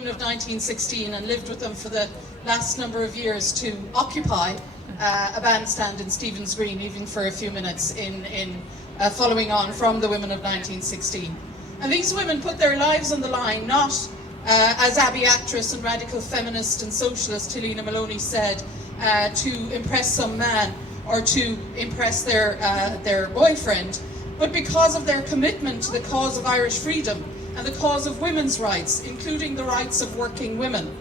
women of 1916 and lived with them for the last number of years to occupy a bandstand in Stephen's Green, even for a few minutes, in following on from the women of 1916. And these women put their lives on the line, not as Abbey actress and radical feminist and socialist Helena Maloney said, to impress some man or to impress their boyfriend, but because of their commitment to the cause of Irish freedom and the cause of women's rights, including the rights of working women.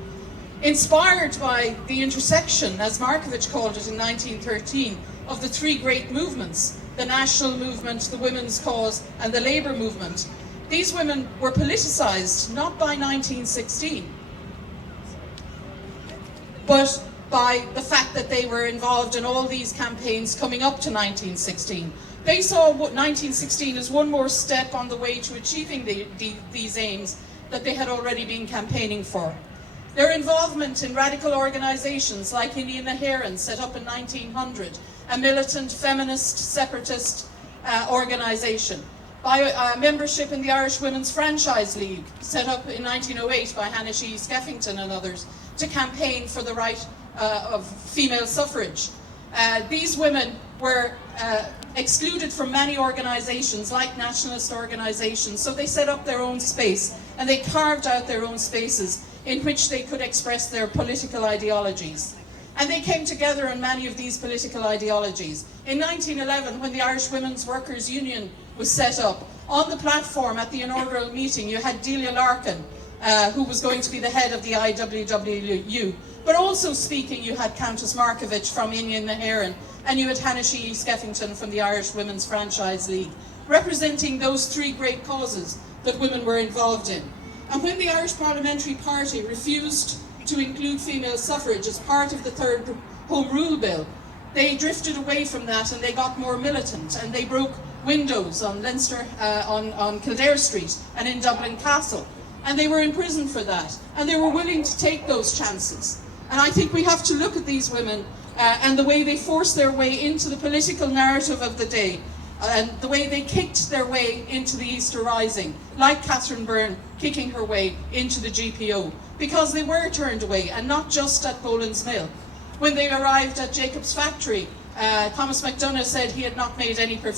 Inspired by the intersection, as McAuliffe called it in 1913, of the three great movements, the national movement, the women's cause and the labour movement, these women were politicised not by 1916, but by the fact that they were involved in all these campaigns coming up to 1916. They saw 1916 as one more step on the way to achieving these aims that they had already been campaigning for. Their involvement in radical organisations like Indian Naheran, set up in 1900, a militant, feminist, separatist organisation. By membership in the Irish Women's Franchise League, set up in 1908 by Hannah Sheehy Skeffington and others, to campaign for the right of female suffrage. These women were excluded from many organisations, like nationalist organisations, so they set up their own space and they carved out their own spaces in which they could express their political ideologies. And they came together on many of these political ideologies. In 1911, when the Irish Women's Workers' Union was set up, on the platform at the inaugural meeting you had Delia Larkin, who was going to be the head of the IWWU, but also speaking you had Countess Markovich from Indian Naheran, and you had Hannah Sheehy Skeffington from the Irish Women's Franchise League, representing those three great causes that women were involved in. And when the Irish Parliamentary Party refused to include female suffrage as part of the Third Home Rule Bill, they drifted away from that and they got more militant, and they broke windows on Leinster, on Kildare Street and in Dublin Castle. And they were imprisoned for that, and they were willing to take those chances. And I think we have to look at these women and the way they forced their way into the political narrative of the day, and the way they kicked their way into the Easter Rising, like Catherine Byrne kicking her way into the GPO, because they were turned away, and not just at Boland's Mill. When they arrived at Jacob's factory, Thomas MacDonagh said he had not made any provision